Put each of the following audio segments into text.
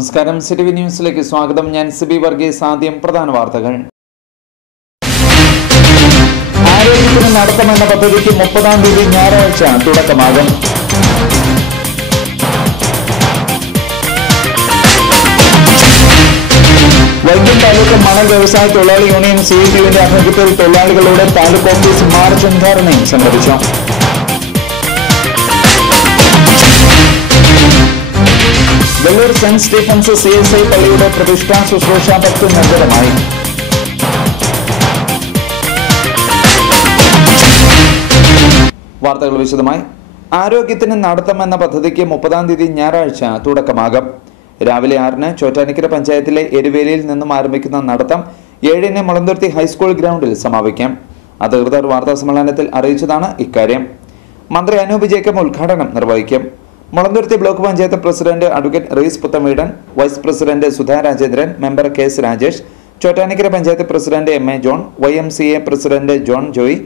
നമസ്കാരം, സിറ്റിവി ന്യൂസിലേക്ക് സ്വാഗതം. ഞാൻ സിബി വർഗീസ്. ആദ്യം പ്രധാന വാർത്തകൾ. ആരോഗ്യത്തിന് നടത്തമെന്ന പദ്ധതിക്ക് 30-ാം തീയതി ഞായറാഴ്ച തുടക്കമാകും. വൈക്കം താലൂക്ക് മണൽ വ്യവസായ തൊഴിലാളി യൂണിയൻ CITUവിന്റെ ആഭിമുഖ്യത്തിൽ തൊഴിലാളികളുടെ താലൂക്ക് ഓഫീസ് മാർച്ചും ധർണയും സംഘടിപ്പിച്ചു. വെള്ളൂർ സെന്റ് സ്റ്റീഫൻസ് CSI പള്ളിയുടെ പ്രതിഷ്ഠാ ശുശ്രൂഷ 10 നിർജ്ജലമായി. വാർത്തകൾ വിശദമായി. ആരോഗ്യത്തിന് നടത്തമെന്ന പദ്ധതിക്ക് 30-ാം തീയതി ഞായറാഴ്ച തുടക്കമാകും. രാവിലെ 6-ന് ചോറ്റാനിക്കര പഞ്ചായത്തിലെ എരുവേലിയിൽ നിന്നും ആരംഭിക്കുന്ന നടത്തം 7-ന് മുളന്തുരുത്തി ഹൈസ്കൂൾ ഗ്രൗണ്ടിൽ സമാപിക്കും. അധികൃതർ വാർത്താ സമ്മേളനത്തിൽ അറിയിച്ചതാണ് ഇക്കാര്യം. മന്ത്രി അനൂപ് ജേക്കബ് ഉദ്ഘാടനം നിർവഹിക്കും. Mulanthuruthy block panchayat president advocate Rees Puthameedan, vice president Sudha Rajendran, member KS Rajesh, Chottanikkara panchayat president MA John, YMCA president John Joy,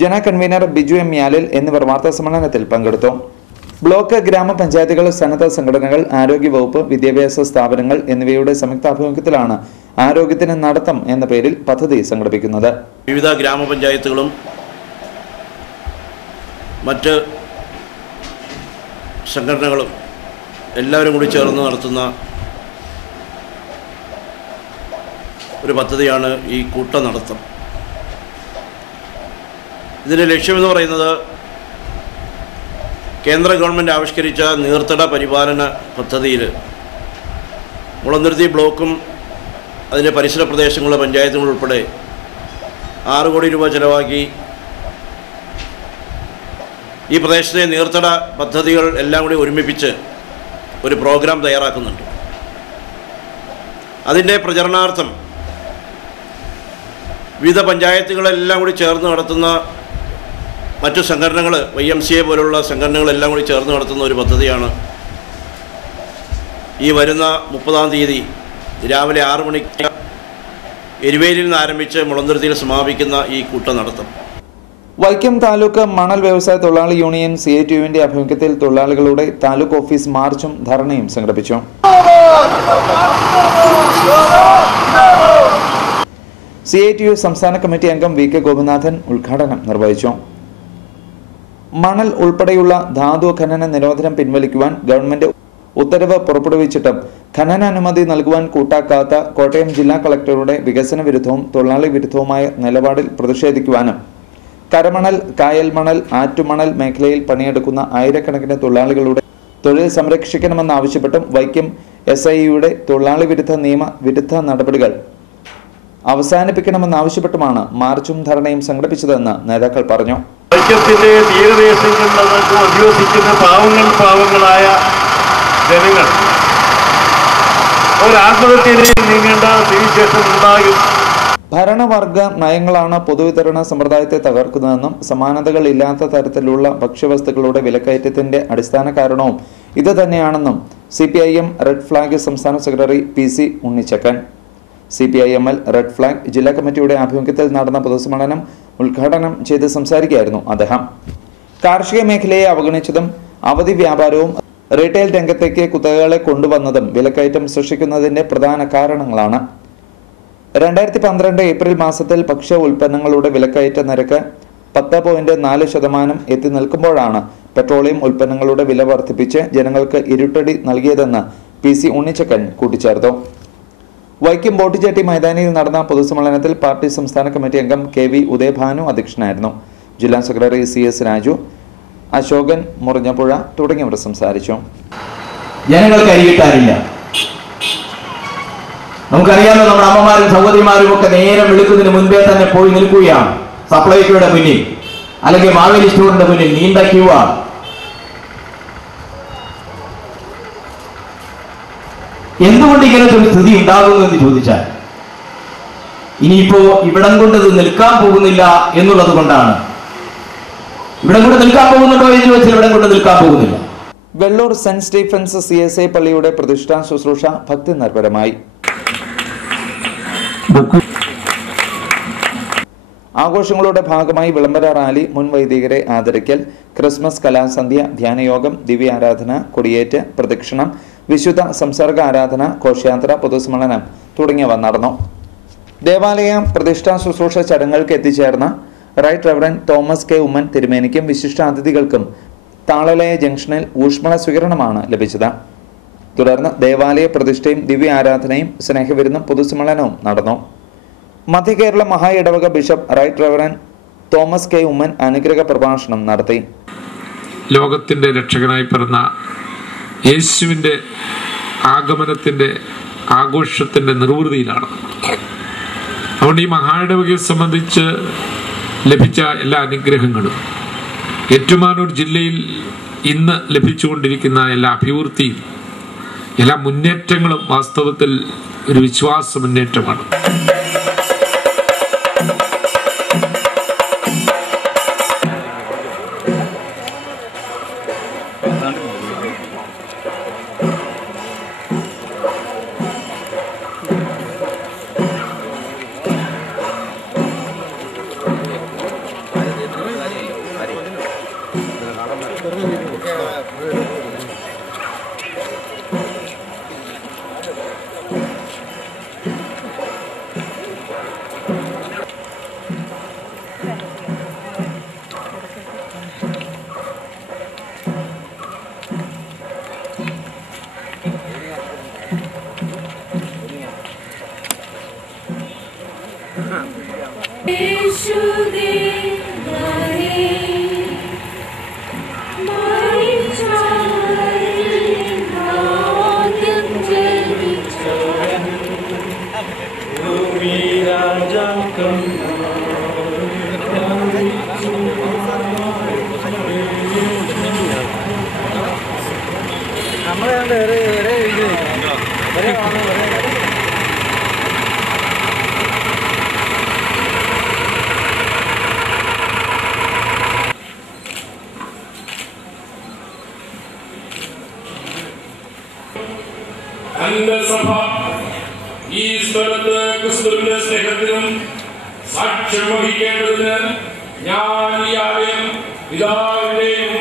ജന കൺവീനർ ബിജു M യാലിൽ എന്നിവർ വാർത്താ സമ്മേളനത്തിൽ പങ്കെടുത്തു. ബ്ലോക്ക് ഗ്രാമപഞ്ചായത്തുകൾ, സന്നദ്ധ സംഘടനകൾ, ആരോഗ്യവകുപ്പ്, വിദ്യാഭ്യാസ സ്ഥാപനങ്ങൾ എന്നിവയുടെ സംയുക്താഭിമുഖ്യത്തിലാണ് ആരോഗ്യത്തിന് നടത്തം എന്ന പേരിൽ പദ്ധതി സംഘടിപ്പിക്കുന്നത്. വിവിധ ഗ്രാമപഞ്ചായത്തുകളും മറ്റ് സംഘടനകളും എല്ലാവരും കൂടി ചേർന്ന് നടത്തുന്ന ഒരു പദ്ധതിയാണ് ഈ കൂട്ടനടത്തം. ഇതിൻ്റെ ലക്ഷ്യമെന്ന് പറയുന്നത് കേന്ദ്ര ഗവൺമെൻറ് ആവിഷ്കരിച്ച നീർത്തട പരിപാലന പദ്ധതിയിൽ മുളന്തുരുത്തി ബ്ലോക്കും അതിൻ്റെ പരിസര പ്രദേശങ്ങളിലെ പഞ്ചായത്തുകൾ ഉൾപ്പെടെ 6 കോടി രൂപ ചെലവാക്കി ഈ പ്രദേശത്തെ നീർത്തട പദ്ധതികൾ എല്ലാം കൂടി ഒരുമിപ്പിച്ച് ഒരു പ്രോഗ്രാം തയ്യാറാക്കുന്നുണ്ട്. അതിൻ്റെ പ്രചരണാർത്ഥം വിവിധ പഞ്ചായത്തുകളെല്ലാം കൂടി ചേർന്ന് നടത്തുന്ന മറ്റു സംഘടനകൾ, YMCA പോലുള്ള സംഘടനകളെല്ലാം കൂടി ചേർന്ന് നടത്തുന്ന ഒരു പദ്ധതിയാണ് ഈ വരുന്ന 30-ാം തീയതി രാവിലെ 6 മണിക്ക് എരുവേലിയിൽ നിന്ന് ആരംഭിച്ച് മുളന്തുരുത്തിയിൽ സമാപിക്കുന്ന ഈ കൂട്ടനടത്തം. വൈക്കം താലൂക്ക് മണൽ വ്യവസായ തൊഴിലാളി യൂണിയൻ CITUവിന്റെ ആഭിമുഖ്യത്തിൽ തൊഴിലാളികളുടെ താലൂക്ക് ഓഫീസ് മാർച്ചും ധർണയും സംഘടിപ്പിച്ചു. CITU സംസ്ഥാന കമ്മിറ്റി അംഗം VK ഗോപിനാഥൻ ഉദ്ഘാടനം നിർവഹിച്ചു. മണൽ ഉൾപ്പെടെയുള്ള ധാതു ഖനന നിരോധനം പിൻവലിക്കുവാൻ ഗവൺമെന്റ് ഉത്തരവ് പുറപ്പെടുവിച്ചിട്ടും ഖനനാനുമതി നൽകുവാൻ കൂട്ടാക്കാത്ത കോട്ടയം ജില്ലാ കളക്ടറുടെ വികസന വിരുദ്ധവും തൊഴിലാളി വിരുദ്ധവുമായ നിലപാടിൽ പ്രതിഷേധിക്കുവാനും കരമണൽ, കായൽ മണൽ, ആറ്റുമണൽ മേഖലയിൽ പണിയെടുക്കുന്ന ആയിരക്കണക്കിന് തൊഴിലാളികളുടെ തൊഴിൽ സംരക്ഷിക്കണമെന്നാവശ്യപ്പെട്ടും വൈക്കം SIUയുടെ തൊഴിലാളി വിരുദ്ധ നടപടികൾ അവസാനിപ്പിക്കണമെന്നാവശ്യപ്പെട്ടുമാണ് മാർച്ചും ധർണയും സംഘടിപ്പിച്ചതെന്ന് നേതാക്കൾ പറഞ്ഞു. വൈക്കത്തിന്റെ തീരദേശങ്ങളിൽ അധിവസിക്കുന്ന പാവങ്ങളായ ജനങ്ങൾ ഒരു ആത്മഹത്യയിലേക്ക് നീങ്ങേണ്ട സ്ഥിതിവിശേഷം ഉണ്ടാകും. ഭരണവർഗ നയങ്ങളാണ് പൊതുവിതരണ സമ്പ്രദായത്തെ തകർക്കുന്നതെന്നും സമാനതകൾ ഇല്ലാത്ത തരത്തിലുള്ള ഭക്ഷ്യവസ്തുക്കളുടെ വിലക്കയറ്റത്തിന്റെ അടിസ്ഥാന കാരണവും ഇത് തന്നെയാണെന്നും CPIM റെഡ് ഫ്ലാഗ് സംസ്ഥാന secretary PC ഉണ്ണിച്ചക്കൻ. CPIML red flag ജില്ലാ കമ്മിറ്റിയുടെ ആഭിമുഖ്യത്തിൽ നടന്ന പൊതുസമ്മേളനം ഉദ്ഘാടനം ചെയ്ത് സംസാരിക്കുകയായിരുന്നു അദ്ദേഹം. കാർഷിക മേഖലയെ അവഗണിച്ചതും അവധി വ്യാപാരവും റീറ്റെയിൽ രംഗത്തേക്ക് കുത്തകകളെ കൊണ്ടുവന്നതും വിലക്കയറ്റം സൃഷ്ടിക്കുന്നതിന്റെ പ്രധാന കാരണങ്ങളാണ്. 2012 ഏപ്രിൽ മാസത്തിൽ ഭക്ഷ്യ ഉൽപ്പന്നങ്ങളുടെ വിലക്കയറ്റ നിരക്ക് 10.4% എത്തി നിൽക്കുമ്പോഴാണ് പെട്രോളിയം ഉൽപ്പന്നങ്ങളുടെ വില വർദ്ധിപ്പിച്ച് ജനങ്ങൾക്ക് ഇരുട്ടടി നൽകിയതെന്ന് PC ഉണ്ണിച്ചക്കൻ കൂട്ടിച്ചേർത്തു. വൈക്കം ബോട്ടിച്ചേട്ടി മൈതാനിയിൽ നടന്ന പൊതുസമ്മേളനത്തിൽ പാർട്ടി സംസ്ഥാന കമ്മിറ്റി അംഗം KV ഉദയഭാനു അധ്യക്ഷനായിരുന്നു. ജില്ലാ സെക്രട്ടറി CS രാജു, അശോകൻ മുറിഞ്ഞപ്പുഴ തുടങ്ങിയവർ സംസാരിച്ചു. ജനങ്ങൾക്ക് അരികിട്ടാറില്ല. നമുക്കറിയാമല്ലോ, നമ്മുടെ അമ്മമാരും സഹോദരിമാരും ഒക്കെ നേരം വെളുക്കുന്നതിന് മുൻപേ തന്നെ പോയി നിൽക്കുകയാണ് സപ്ലൈകോയുടെ മുന്നിൽ, അല്ലെങ്കിൽ മാവേലി സ്റ്റോറിന്റെ മുന്നിൽ നീണ്ട ക്യൂ ആണ്. എന്തുകൊണ്ട് ഇങ്ങനത്തെ ഒരു സ്ഥിതി ഉണ്ടാകുന്നു എന്ന് ചോദിച്ചാൽ, ഇനിയിപ്പോ ഇവിടം കൊണ്ട് ഇത് നിൽക്കാൻ പോകുന്നില്ല എന്നുള്ളത് കൊണ്ടാണ്. ഇവിടം കൊണ്ട് നിൽക്കാൻ പോകുന്നുണ്ടോ എന്ന് ചോദിച്ചാൽ ഇവിടം കൊണ്ട് നിൽക്കാൻ പോകുന്നില്ല. വെള്ളൂർ സെന്റ് സ്റ്റീഫൻസ് CSI പള്ളിയുടെ പ്രതിഷ്ഠാ ശുശ്രൂഷ ഭക്തി നിർഭരമായി. ആഘോഷങ്ങളുടെ ഭാഗമായി വിളംബര റാലി, മുൻ വൈദികരെ ആദരിക്കൽ, ക്രിസ്മസ് കലാസന്ധ്യ, ധ്യാനയോഗം, ദിവ്യാരാധന, കൊടിയേറ്റ്, പ്രദക്ഷിണം, വിശുദ്ധ സംസർഗ ആരാധന, ഘോഷയാത്ര, പൊതുസമ്മേളനം തുടങ്ങിയവ നടന്നു. ദേവാലയ പ്രതിഷ്ഠാ ശുശ്രൂഷ ചടങ്ങുകൾക്ക് എത്തിച്ചേർന്ന right reverend Thomas K Oommen തിരുമേനിക്കും വിശിഷ്ടാതിഥികൾക്കും താളലയ ജംഗ്ഷനിൽ ഊഷ്മള സ്വീകരണമാണ് ലഭിച്ചത്. തുടർന്ന് ദേവാലയ പ്രതിഷ്ഠയും ദിവ്യ ആരാധനയും സ്നേഹവിരുന്നും പൊതുസമ്മേളനവും നടന്നു. മധ്യകേരള മഹാ ഇടവക bishop right reverend Thomas K Oommen അനുഗ്രഹ പ്രഭാഷണം നടത്തി. ലോകത്തിൻ്റെ രക്ഷകനായി പിറന്ന യേശുവിൻ്റെ ആഗമനത്തിൻ്റെ ആഘോഷത്തിൻ്റെ നിർവൃതിയിലാണ്. അതുകൊണ്ട് ഈ മഹാ ഇടവകയെ സംബന്ധിച്ച് ലഭിച്ച എല്ലാ അനുഗ്രഹങ്ങളും, ഏറ്റുമാനൂർ ജില്ലയിൽ ഇന്ന് ലഭിച്ചുകൊണ്ടിരിക്കുന്ന എല്ലാ അഭിവൃദ്ധിയും, എല്ലാ മുന്നേറ്റങ്ങളും വാസ്തവത്തിൽ ഒരു വിശ്വാസ മുന്നേറ്റമാണ്. സഭ ഈ സ്ഥലത്ത് ക്രിസ്തുവിന്റെ സ്നേഹത്തിനും സാക്ഷ്യം വഹിക്കേണ്ടതിന് ഞാൻ ഈ ആലയം പിതാവിന്റെയും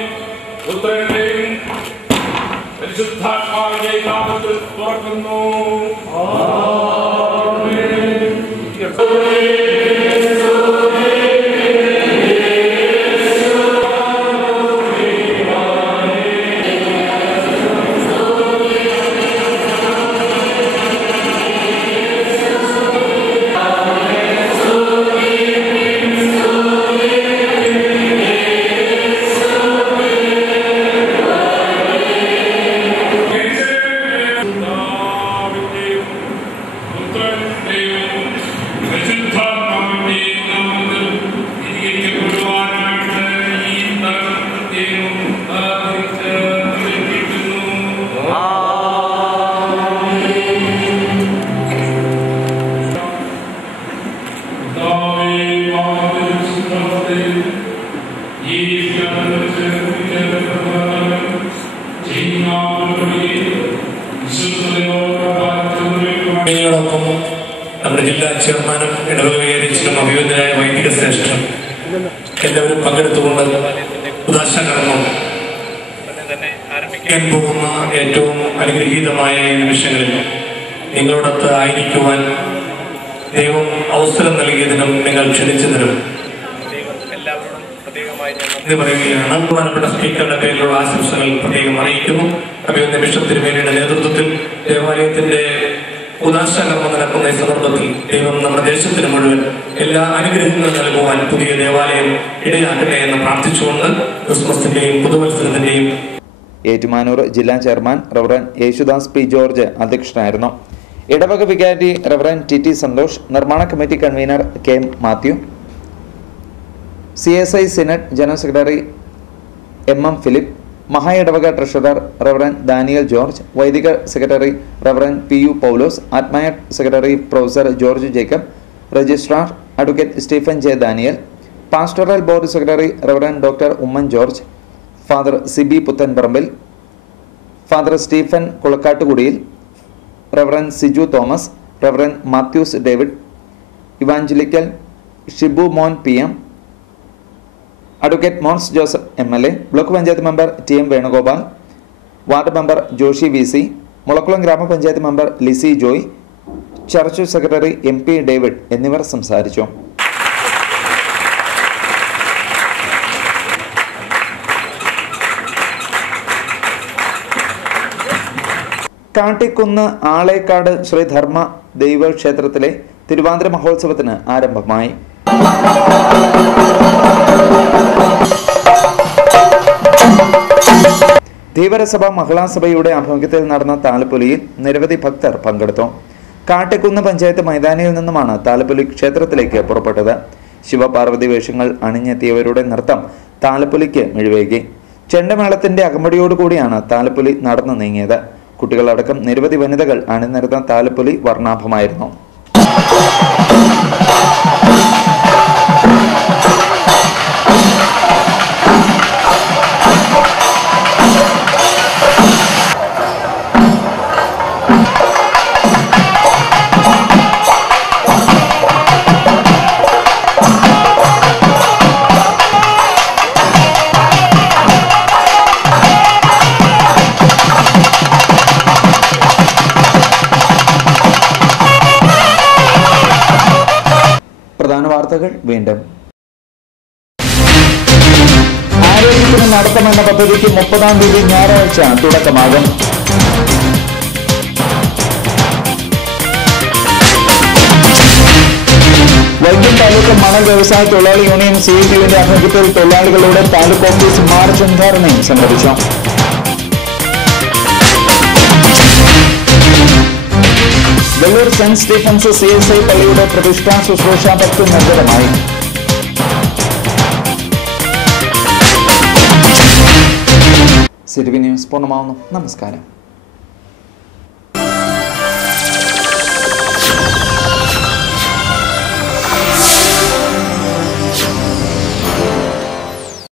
പുത്രന്റെയും പരിശുദ്ധാത്മാവിന്റെയും നാമത്തിൽ തുറക്കുന്നു. നമ്മുടെ ജില്ലാ ചെയർമാനും ഇടവക വികാരിച്ചിലും അഭിവന്ദനായ വൈദിക ശ്രേഷ്ഠൻ എല്ലാവരും പങ്കെടുത്തുകൊണ്ട് ഉദാശകർമ്മം ആരംഭിക്കാൻ പോകുന്ന ഏറ്റവും അനുഗ്രഹീതമായ ഈ നിമിഷങ്ങളിൽ നിങ്ങളോടൊത്ത് ആയിരിക്കുവാൻ ദൈവം അവസരം നൽകിയതിനും നിങ്ങൾ ക്ഷണിച്ചതിനും എല്ലാവരോടും പ്രത്യേകമായി നന്ദി പറയുകയാണ്. ബഹുമാനപ്പെട്ട സ്പീക്കറുടെ പേരിലുള്ള ആശംസകൾ പ്രത്യേകം അറിയിക്കുന്നു. അഭിവന്ദന ബിഷപ്പ് തിരുമേനിയുടെ നേതൃത്വത്തിൽ ദേവാലയത്തിന്റെ ഉദാശകർമ്മം നടക്കുന്ന ഈ സന്ദർഭത്തിൽ ദൈവം നമ്മുടെ ദേശത്തിന് മുഴുവൻ എല്ലാ അനുഗ്രഹങ്ങളും നൽകുവാൻ പുതിയ ദേവാലയം ഇടയാക്കട്ടെ എന്ന് പ്രാർത്ഥിച്ചുകൊണ്ട് ക്രിസ്മസിന്റെയും പുതുവത്സരത്തിന്റെയും ഏറ്റുമാനൂർ ജില്ലാ chairman reverend Yesudas P George അധ്യക്ഷനായിരുന്നു. ഇടവക വികാരി റവറൻ ടി സന്തോഷ്, നിർമ്മാണ committee convener K Mathew, CSI synod general secretary MM Philip, മഹാ ഇടവക ട്രഷറർ റവറൻ ദാനിയൽ ജോർജ്, വൈദിക സെക്രട്ടറി റവറൻ PU പൗലോസ്, ആത്മായ secretary professor George Jacob, registrar advocate Stephen J Daniel, pastoral board secretary reverend doctor Oommen George, father Siby Puthenparambil, father Stephen Kulakkattukudiyil, reverend Siju Thomas, reverend Mathews David, evangelical Shibu Mon PM, advocate Mons Joseph MLA, block panchayat member TM Venugopal, ward member Joshi VC, Mulakulam ഗ്രാമപഞ്ചായത്ത് member Lissy Joy, church secretary MP David എന്നിവർ സംസാരിച്ചു. കാട്ടിക്കുന്ന് ആളേക്കാട് ശ്രീ ധർമ്മ ദൈവക്ഷേത്രത്തിലെ തിരുവാതിര മഹോത്സവത്തിന് ആരംഭമായി. ധീവരസഭ മഹിളാസഭയുടെ ആഭിമുഖ്യത്തിൽ നടന്ന താലപ്പൊലിയിൽ നിരവധി ഭക്തർ പങ്കെടുത്തു. കാട്ടിക്കുന്ന് പഞ്ചായത്ത് മൈതാനിയിൽ നിന്നുമാണ് താലപ്പൊലി ക്ഷേത്രത്തിലേക്ക് പുറപ്പെട്ടത്. ശിവപാർവതി വേഷങ്ങൾ അണിഞ്ഞെത്തിയവരുടെ നൃത്തം താലപ്പൊലിക്ക് മിഴിവേകി. ചെണ്ടമേളത്തിന്റെ അകമ്പടിയോടുകൂടിയാണ് താലപ്പൊലി നടന്നു നീങ്ങിയത്. കുട്ടികളടക്കം നിരവധി വനിതകൾ അണിനിരന്ന താലപ്പൊലി വർണ്ണാഭമായിരുന്നു. പ്രധാന വാർത്തകൾ വീണ്ടും. ആരോഗ്യത്തിന് നടത്തമെന്ന പദ്ധതിക്ക് 30-ാം തീയതി ഞായറാഴ്ച തുടക്കമാകും. വൈക്കം താലൂക്ക് മണൽ വ്യവസായ തൊഴിലാളി യൂണിയൻ CITUവിന്റെ ആഭിമുഖ്യത്തിൽ തൊഴിലാളികളുടെ താലൂക്ക് ഓഫീസ് മാർച്ചും ധർണയും സംഘടിപ്പിച്ചു. വെള്ളൂർ സെന്റ് സ്റ്റീഫൻസ് CSI പള്ളിയുടെ പ്രതിഷ്ഠാ ശുശ്രൂഷ 10 നിർജ്ജനമായി. City news പൂർണ്ണമാവുന്നു. നമസ്കാരം.